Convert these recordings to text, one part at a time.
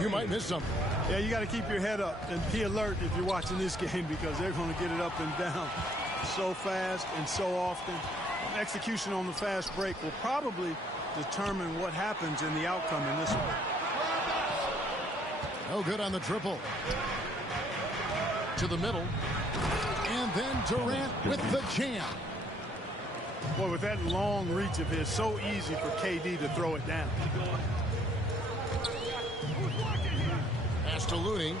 you might miss something. Yeah, you got to keep your head up and be alert if you're watching this game because they're going to get it up and down so fast and so often. Execution on the fast break will probably determine what happens in the outcome in this one. No good on the triple. To the middle. And then Durant with the jam. Boy, with that long reach of his, so easy for KD to throw it down. Pass to Looney.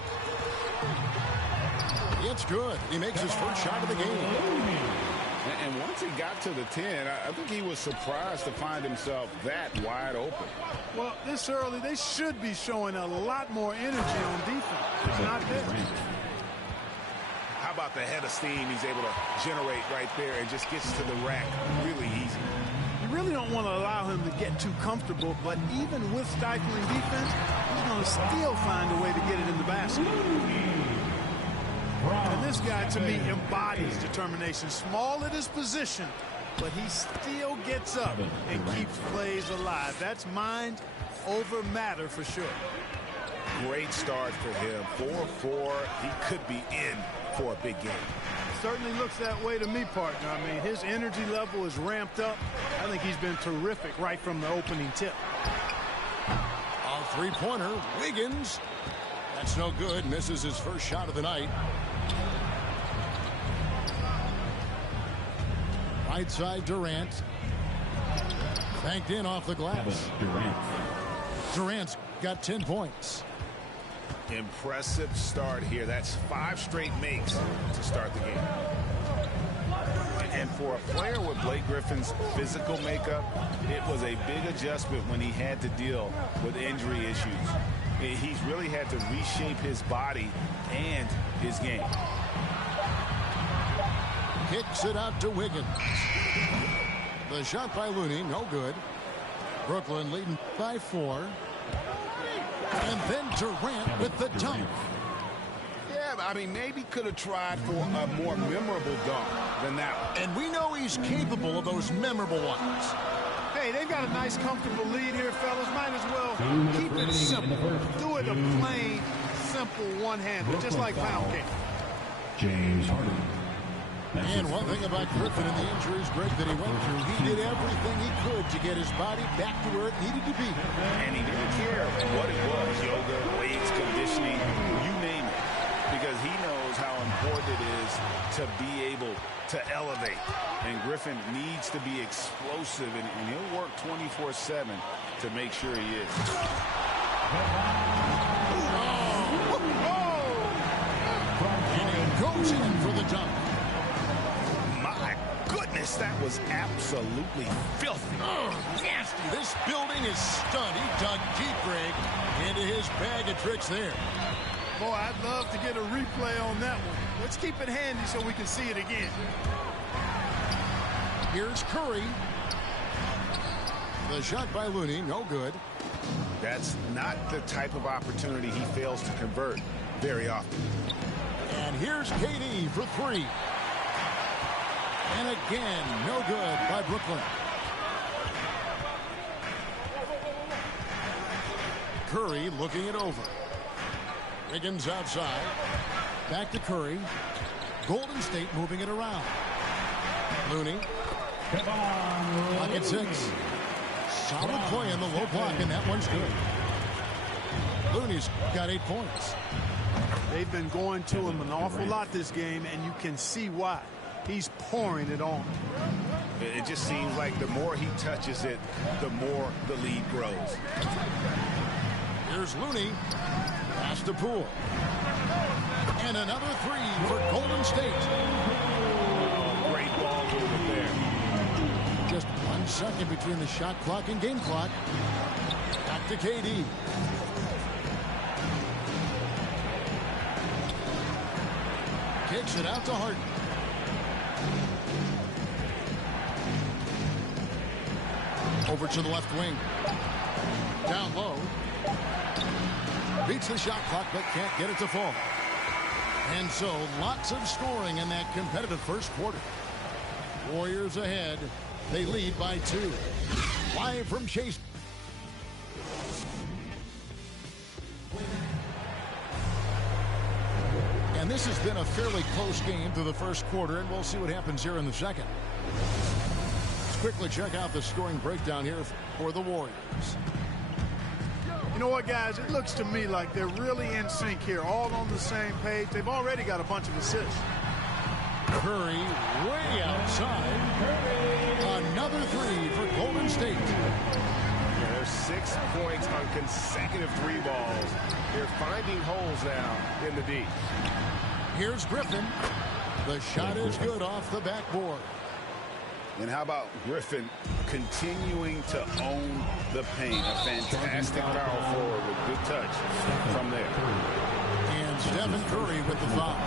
It's good. He makes his first shot of the game. And once he got to the 10, I think he was surprised to find himself that wide open. Well, this early, they should be showing a lot more energy on defense. It's not there. How about the head of steam he's able to generate right there and just gets to the rack really easy. You really don't want to allow him to get too comfortable, but even with stifling defense, he's going to still find a way to get it in the basket. And this guy, to me, embodies determination. Small at his position, but he still gets up and keeps plays alive. That's mind over matter for sure. Great start for him. 4-4. He could be in for a big game. Certainly looks that way to me, partner. I mean, his energy level is ramped up. I think he's been terrific right from the opening tip. A three-pointer, Wiggins. That's no good. Misses his first shot of the night. Right side, Durant. Banked in off the glass. Durant's got 10 points. Impressive start here. That's 5 straight makes to start the game. And for a player with Blake Griffin's physical makeup, it was a big adjustment when he had to deal with injury issues. He's really had to reshape his body and his game. Kicks it out to Wiggins. The shot by Looney, no good. Brooklyn leading by 4. And then Durant with the dunk. Yeah, I mean, maybe could have tried for a more memorable dunk than that one. And we know he's capable of those memorable ones. Hey, they've got a nice, comfortable lead here, fellas. Might as well keep it simple. Do it a plain, simple one-hander, just like pound cake. James Harden. And one thing about Griffin and the injuries, Greg, that he went through, he did everything he could to get his body back to where it needed to be. And he didn't care what it was, yoga, weights, conditioning, you name it. Because he knows how important it is to be able to elevate. And Griffin needs to be explosive, and he'll work 24/7 to make sure he is. And he goes in for the dunk. That was absolutely filthy. Oh, nasty. This building is stunned. He dug deep, Greg, into his bag of tricks there. Boy, I'd love to get a replay on that one. Let's keep it handy so we can see it again. Here's Curry. The shot by Looney, no good. That's not the type of opportunity he fails to convert very often. And here's KD for 3. And again, no good by Brooklyn. Curry looking it over. Wiggins outside. Back to Curry. Golden State moving it around. Looney. Clock at 6. Solid play in the low block, and that one's good. Looney's got 8 points. They've been going to him an awful lot this game, and you can see why. He's pouring it on. It just seems like the more he touches it, the more the lead grows. Here's Looney. Pass to Poole. And another 3 for Golden State. Great ball movement there. Just 1 second between the shot clock and game clock. Back to KD. Kicks it out to Harden. Over to the left wing. Down low. Beats the shot clock, but can't get it to fall. And so, lots of scoring in that competitive first quarter. Warriors ahead. They lead by 2. Live from Chase. And this has been a fairly close game through the first quarter, and we'll see what happens here in the second. Let's quickly check out the scoring breakdown here for the Warriors. You know what, guys? It looks to me like they're really in sync here, all on the same page. They've already got a bunch of assists. Curry way outside. Another three for Golden State. Yeah, there's 6 points on consecutive 3 balls. They're finding holes now in the D. Here's Griffin. The shot is good off the backboard. And how about Griffin continuing to own the paint? A fantastic power forward with good touch from there. And Stephen Curry with the foul.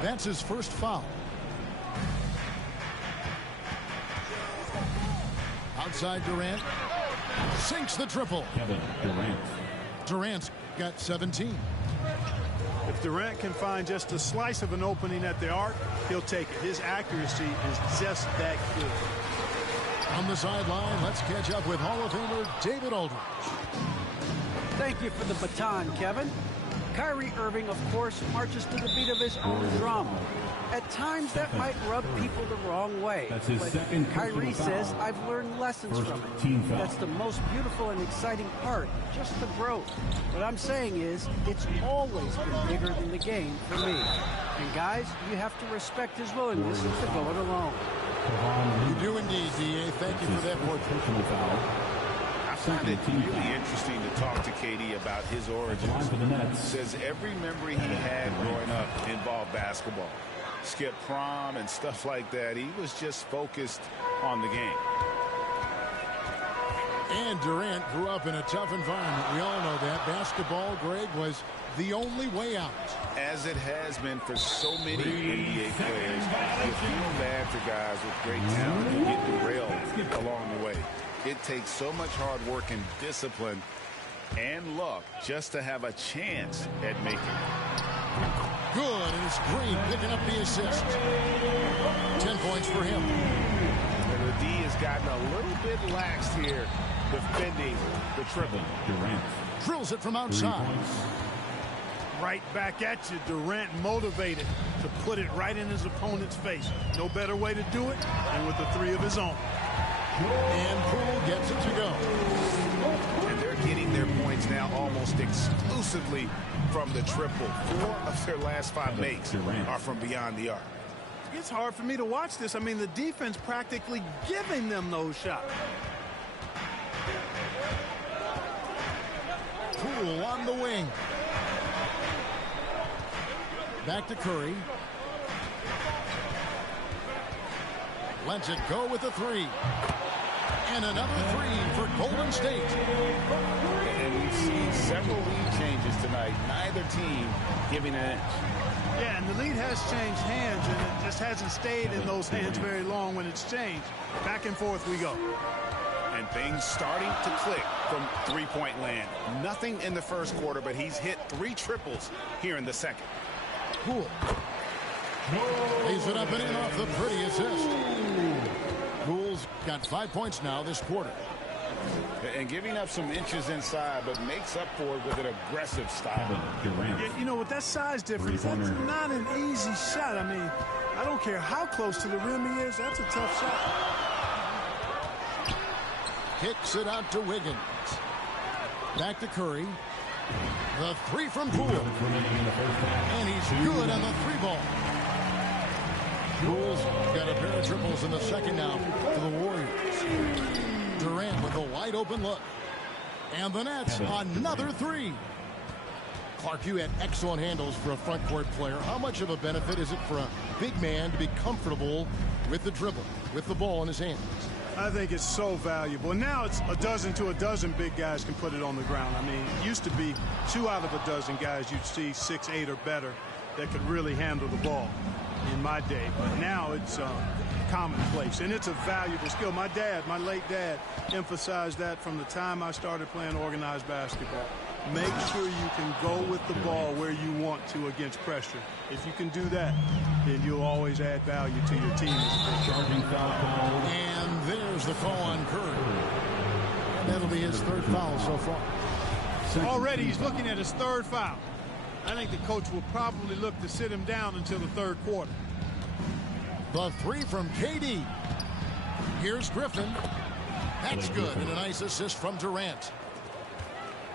That's his first foul. Outside Durant. Sinks the triple. Kevin Durant. Durant's got 17. If Durant can find just a slice of an opening at the arc, he'll take it. His accuracy is just that good. On the sideline, let's catch up with Hall of Famer David Aldridge. Thank you for the baton, Kevin. Kyrie Irving, of course, marches to the beat of his own drum. At times, that might rub people the wrong way. That's his but second Kyrie personal says, foul. I've learned lessons First from it. team foul. That's the most beautiful and exciting part, just the growth. What I'm saying is, it's always been bigger than the game for me. And guys, you have to respect his willingness to go it alone. You do indeed, D.A. Thank you for that portrait. Personal foul. I find it really interesting to talk to KD about his Line origins. for the Nets. Says every memory he had growing up involved basketball. Skip prom and stuff like that. He was just focused on the game. And Durant grew up in a tough environment. We all know that. Basketball, Greg, was the only way out. As it has been for so many NBA players, you feel bad for guys with great talent who get derailed along the way. It takes so much hard work and discipline and luck just to have a chance at making it. Good, and it's Green picking up the assist. 10 points for him. And the D has gotten a little bit lax here defending the triple. Durant. Drills it from 3 outside. points. Right back at you, Durant motivated to put it right in his opponent's face. No better way to do it than with the 3 of his own. And Poole gets it to go. And they're getting their points now almost exclusively from the triple. 4 of their last 5 makes are from beyond the arc. It's hard for me to watch this. I mean, the defense practically giving them those shots. Poole on the wing. Back to Curry. Lets it go with the 3. And another 3 for Golden State. And we've seen several lead changes tonight. Neither team giving an inch. Yeah, and the lead has changed hands, and it just hasn't stayed in those hands very long when it's changed. Back and forth we go. And things starting to click from three-point land. Nothing in the first quarter, but he's hit 3 triples here in the second. Poole. Lays it up and in off the pretty assist. Poole's got 5 points now this quarter. And giving up some inches inside, but makes up for it with an aggressive style. Durant. Yeah, you know, with that size difference, that's not an easy shot. I mean, I don't care how close to the rim he is. That's a tough shot. Kicks it out to Wiggins. Back to Curry. The 3 from Poole. And he's good on the 3 ball. Poole's got a pair of triples in the second now for the Warriors. Durant with a wide open look. And the Nets another 3. Clark, you had excellent handles for a front court player. How much of a benefit is it for a big man to be comfortable with the dribble, with the ball in his hands? I think it's so valuable. And now it's a dozen to a dozen big guys can put it on the ground. I mean, it used to be 2 out of a dozen guys you'd see 6'8" or better that could really handle the ball in my day. But now it's commonplace, and it's a valuable skill. My late dad, emphasized that from the time I started playing organized basketball. Make sure you can go with the ball where you want to against pressure. If you can do that, then you'll always add value to your team. And there's the call on Curry. And that'll be his 3rd foul so far. Already he's looking at his 3rd foul. I think the coach will probably look to sit him down until the third quarter. The three from KD. Here's Griffin. That's good, and a nice assist from Durant.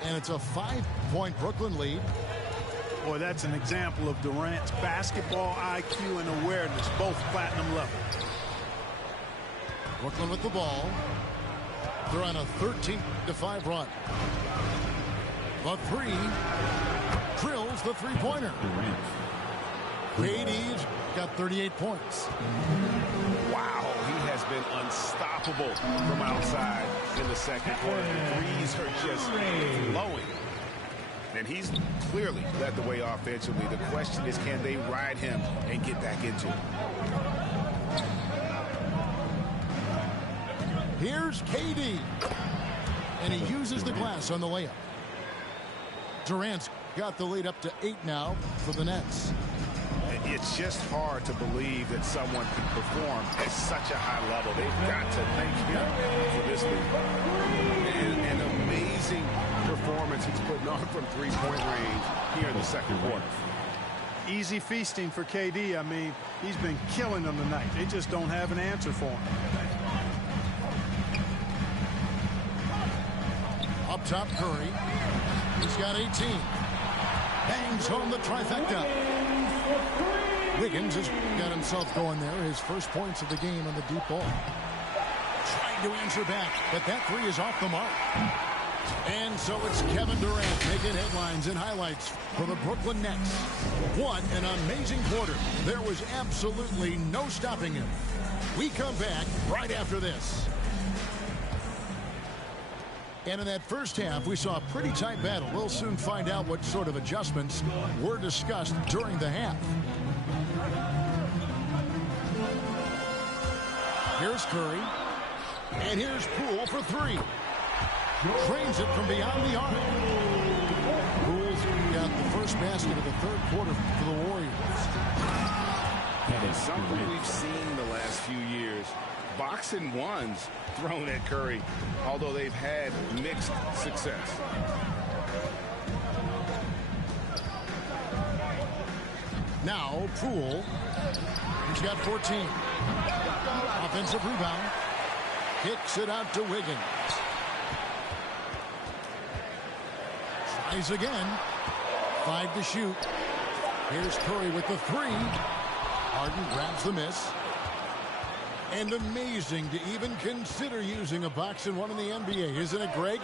And it's a 5-point Brooklyn lead. Boy, that's an example of Durant's basketball IQ and awareness, both platinum level. Brooklyn with the ball. They're on a 13-5 run. The three drills the three-pointer. KD's got 38 points. Wow, he has been unstoppable from outside in the second quarter. The threes are just flowing. And he's clearly led the way offensively. The question is, can they ride him and get back into it? Here's KD. And he uses the glass on the layup. Durant's got the lead up to 8 now for the Nets. It's just hard to believe that someone can perform at such a high level. They've got to thank him for this league. An amazing performance he's putting on from three-point range here in the second quarter. Easy feasting for KD. I mean, he's been killing them tonight. They just don't have an answer for him. Up top, Curry. He's got 18. Bangs home the trifecta. Wiggins has got himself going there. His first points of the game on the deep ball. Trying to answer back, but that three is off the mark. And so it's Kevin Durant making headlines and highlights for the Brooklyn Nets. What an amazing quarter. There was absolutely no stopping him. We come back right after this. And in that first half, we saw a pretty tight battle. We'll soon find out what sort of adjustments were discussed during the half. Here's Curry. And here's Poole for three. Trains it from beyond the arc. Poole's got the first basket of the third quarter for the Warriors. And it's something we've seen the last few years. Box and ones thrown at Curry, although they've had mixed success. Now Poole. He's got 14. Offensive rebound. Kicks it out to Wiggins. Tries again. 5 to shoot. Here's Curry with the three. Harden grabs the miss. And amazing to even consider using a box and one in the NBA, isn't it, Greg?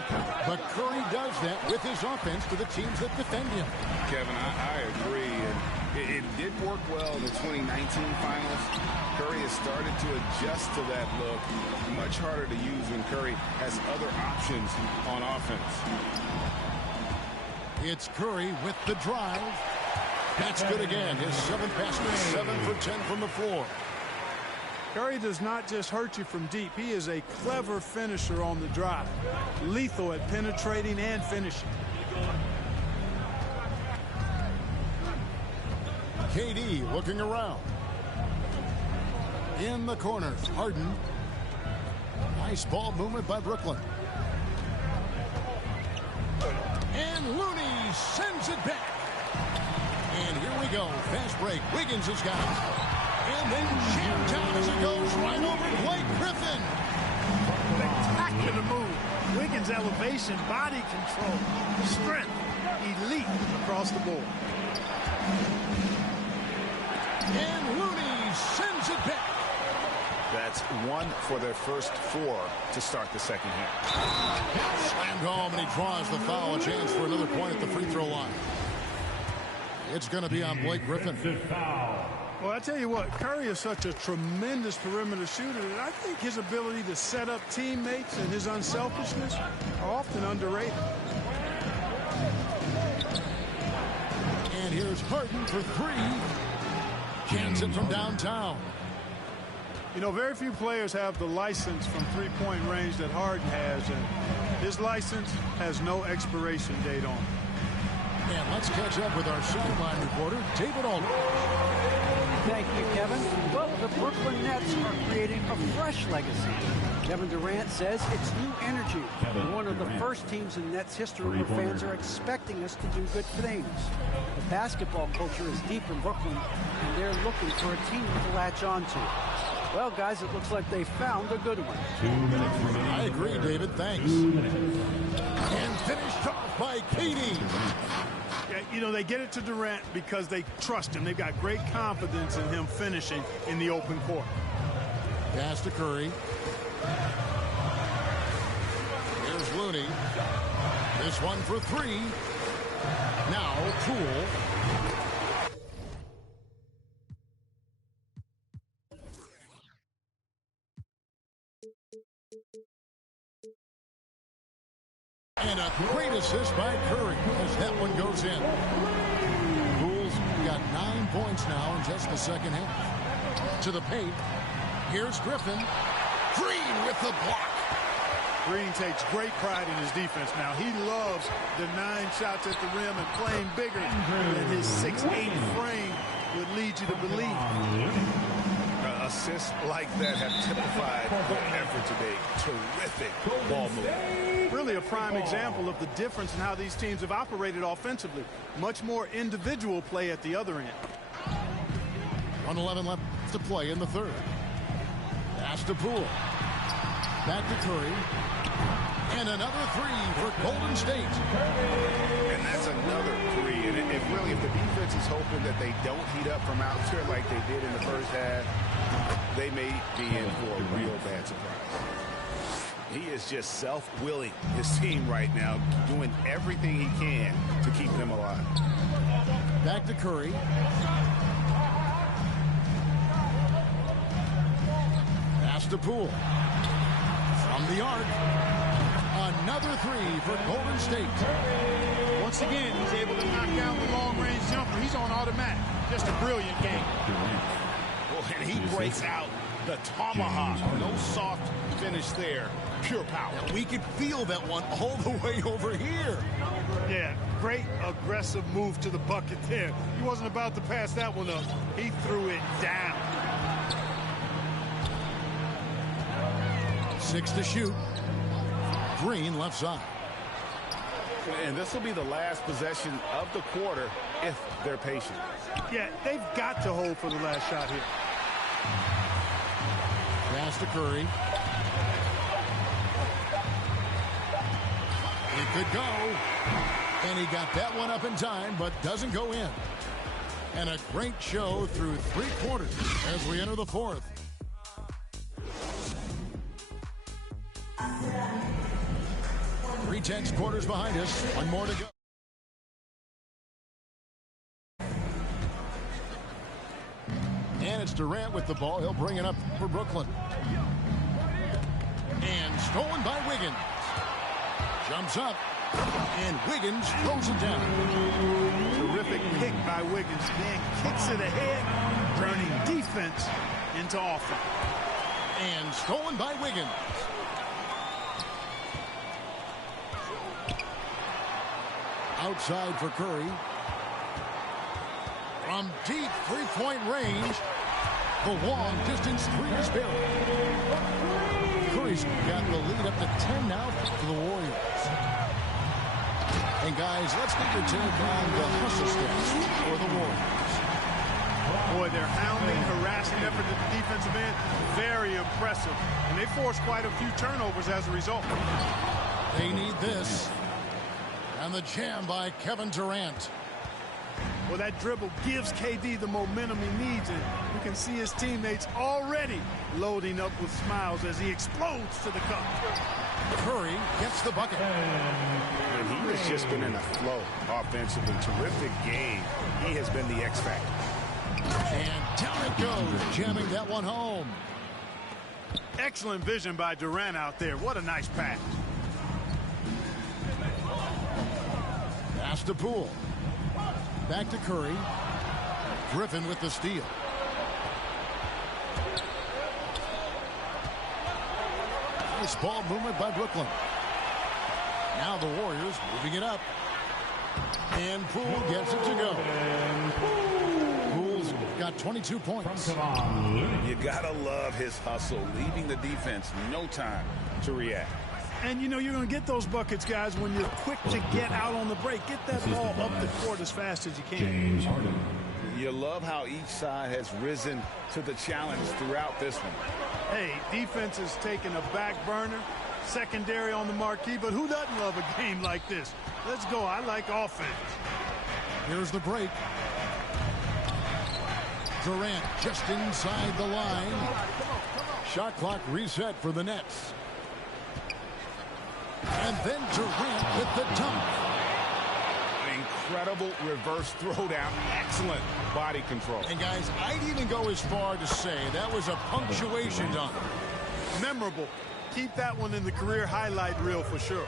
But Curry does that with his offense for the teams that defend him. Kevin, I agree. And it did work well in the 2019 finals. Curry has started to adjust to that look. Much harder to use when Curry has other options on offense. It's Curry with the drive. That's good again. His 7th basket, 7 for 10 from the floor. Curry does not just hurt you from deep. He is a clever finisher on the drive. Lethal at penetrating and finishing. KD looking around. In the corner, Harden. Nice ball movement by Brooklyn. And Looney sends it back. And here we go. Fast break. Wiggins has got it. And then jammed down as it goes right over Blake Griffin. Spectacular move. Wiggins' elevation, body control, strength, elite across the board. And Looney sends it back. That's 1 for their first 4 to start the second half. Slammed home, and he draws the foul. A chance for another point at the free throw line. It's going to be on Blake Griffin. Well, I tell you what, Curry is such a tremendous perimeter shooter that I think his ability to set up teammates and his unselfishness are often underrated. And here's Harden for three. Cans it from downtown. You know, very few players have the license from three-point range that Harden has, and his license has no expiration date on it. And let's catch up with our sideline reporter, David Aldridge. Thank you, Kevin. Well, the Brooklyn Nets are creating a fresh legacy. Kevin Durant says it's new energy. One of the first teams in Nets history where fans are expecting us to do good things. The basketball culture is deep in Brooklyn, and they're looking for a team to latch on to. Well, guys, it looks like they found a good one. I agree, David. Thanks. And finished off by KD. Yeah, you know, they get it to Durant because they trust him. They've got great confidence in him finishing in the open court. Pass to Curry. Here's Looney. This one for three. Now Poole. And a great assist by Curry as that one goes in. Poole's got 9 points now in just the second half. To the paint. Here's Griffin. Green with the block. Green takes great pride in his defense now. He loves the 9 shots at the rim and playing bigger than his 6'8" frame would lead you to believe. Assists like that have typified their effort today. Terrific ball movement. Really a prime example of the difference in how these teams have operated offensively. Much more individual play at the other end. 1:11 left to play in the third. Pass to Poole. Back to Curry. And another three for Golden State. And that's another three. And if the defense is hoping that they don't heat up from out there like they did in the first half, they may be in for a real bad surprise. He is just self-willing his team right now, doing everything he can to keep them alive. Back to Curry. Pass to Poole. From the arc. Another three for Golden State. Once again, he's able to knock down the long-range jumper. He's on automatic. Just a brilliant game. Well, and he breaks out the tomahawk. No soft finish there. Pure power. We could feel that one all the way over here. Yeah, great aggressive move to the bucket there. He wasn't about to pass that one up. He threw it down. 6 to shoot. Green left side. And this will be the last possession of the quarter if they're patient. Yeah, they've got to hold for the last shot here. Pass to Curry. It could go. And he got that one up in time, but doesn't go in. And a great show through 3 quarters as we enter the fourth. Three-tenths quarters behind us. One more to go. And it's Durant with the ball. He'll bring it up for Brooklyn. And stolen by Wiggins. Jumps up. And Wiggins throws it down. Terrific pick by Wiggins. Then kicks it ahead, turning defense into offense. And stolen by Wiggins. Outside for Curry. From deep three-point range, the long distance three is buried. Curry's got the lead up to 10 now for the Warriors. And guys, let's get your take on the hustle stats for the Warriors. Boy, their hounding, harassing effort at the defensive end, very impressive. And they forced quite a few turnovers as a result. They need this. And the jam by Kevin Durant. Well, that dribble gives KD the momentum he needs, and you can see his teammates already loading up with smiles as he explodes to the cup. Curry gets the bucket. And he has just been in a flow offensively. Terrific game. He has been the X factor. And down it goes, jamming that one home. Excellent vision by Durant out there. What a nice pass. Pass to Poole. Back to Curry. Griffin with the steal. Nice ball movement by Brooklyn. Now the Warriors moving it up. And Poole gets it to go. Poole's got 22 points. You gotta love his hustle, leaving the defense no time to react. And, you know, you're going to get those buckets, guys, when you're quick to get out on the break. Get that ball up the court as fast as you can. James Harden. You love how each side has risen to the challenge throughout this one. Hey, defense is taking a back burner, secondary on the marquee, but who doesn't love a game like this? Let's go. I like offense. Here's the break. Durant just inside the line. Shot clock reset for the Nets. And then Durant with the dunk. Incredible reverse throwdown. Excellent body control. And guys, I'd even go as far to say that was a punctuation dunk. Memorable. Keep that one in the career highlight reel for sure.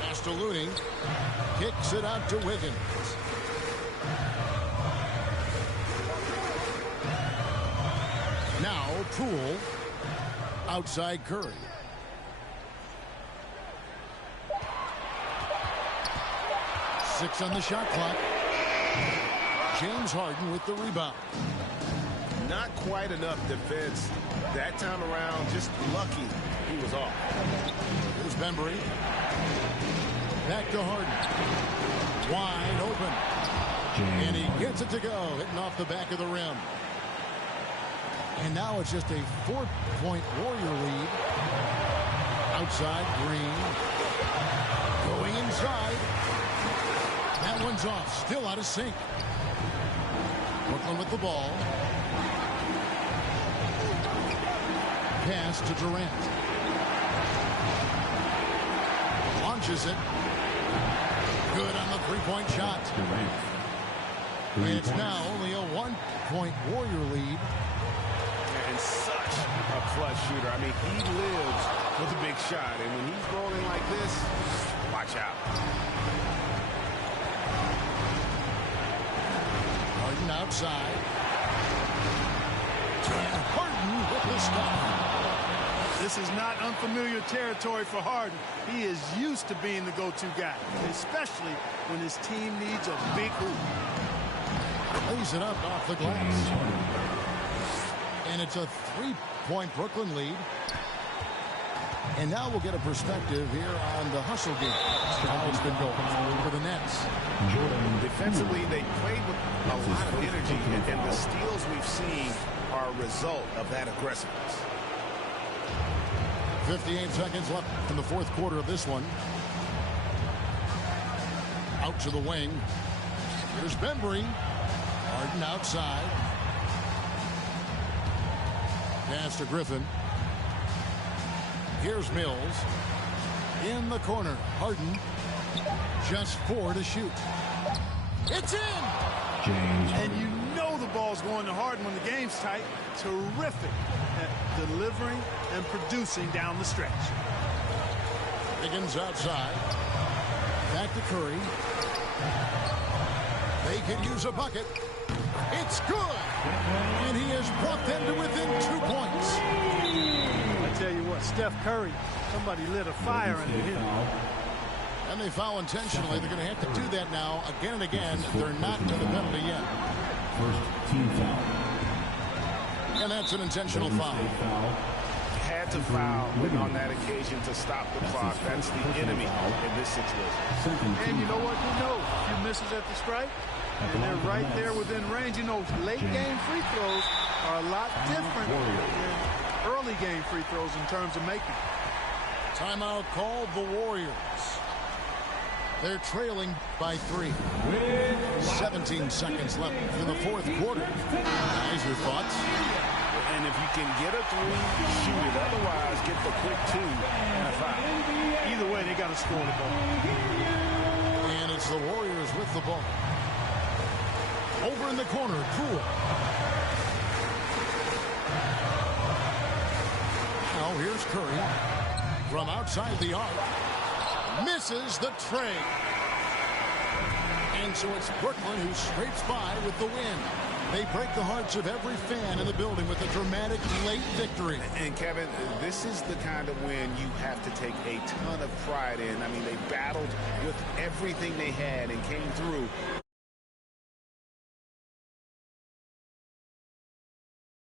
Pass to Looney. Kicks it out to Wiggins. Now Poole. Outside Curry. Six on the shot clock. James Harden with the rebound. Not quite enough defense that time around. Just lucky he was off. Here's Bembry. Back to Harden. Wide open. And he gets it to go. Hitting off the back of the rim. And now it's just a 4-point Warrior lead. Outside Green. Going inside. That one's off. Still out of sync. Brooklyn with the ball. Pass to Durant. Launches it. Good on the three-point shot. And it's now only a 1-point Warrior lead. And such a clutch shooter. I mean, he lives with a big shot. And when he's rolling like this, watch out. Harden outside. And Harden with the stop. This is not unfamiliar territory for Harden. He is used to being the go-to guy, especially when his team needs a big hoop. Lays it up off the glass. And it's a 3-point Brooklyn lead. And now we'll get a perspective here on the hustle game. How it's been going for the Nets. Defensively, they played with a lot of energy, and the steals we've seen are a result of that aggressiveness. 58 seconds left in the fourth quarter of this one. Out to the wing. Here's Bembry. Harden outside. Pass to Griffin. Here's Mills. In the corner. Harden. Just 4 to shoot. It's in! And you know the ball's going to Harden when the game's tight. Terrific at delivering and producing down the stretch. Wiggins outside. Back to Curry. They could use a bucket. It's good! And he has brought them to within 2 points. I tell you what, Steph Curry, somebody lit a fire under him. And they foul intentionally. They're going to have to do that now again and again. They're not to the penalty yet. First team foul. And that's an intentional foul. Had to foul on that occasion to stop the clock. That's the enemy in this situation. And you know what? You know, a few misses at the stripe, and they're right there within range. You know, late game free throws are a lot different than early game free throws in terms of making. Timeout called the Warriors. They're trailing by 3. 17 seconds left in the fourth quarter. Guys, your thoughts? And if you can get a 3, shoot it. Otherwise, get the quick 2 and a foul. Either way, they got to score the ball. And it's the Warriors with the ball. Over in the corner, Poole. Now here's Curry from outside the arc. Misses the tray. And so it's Brooklyn who scrapes by with the win. They break the hearts of every fan in the building with a dramatic late victory. And Kevin, this is the kind of win you have to take a ton of pride in. I mean, they battled with everything they had and came through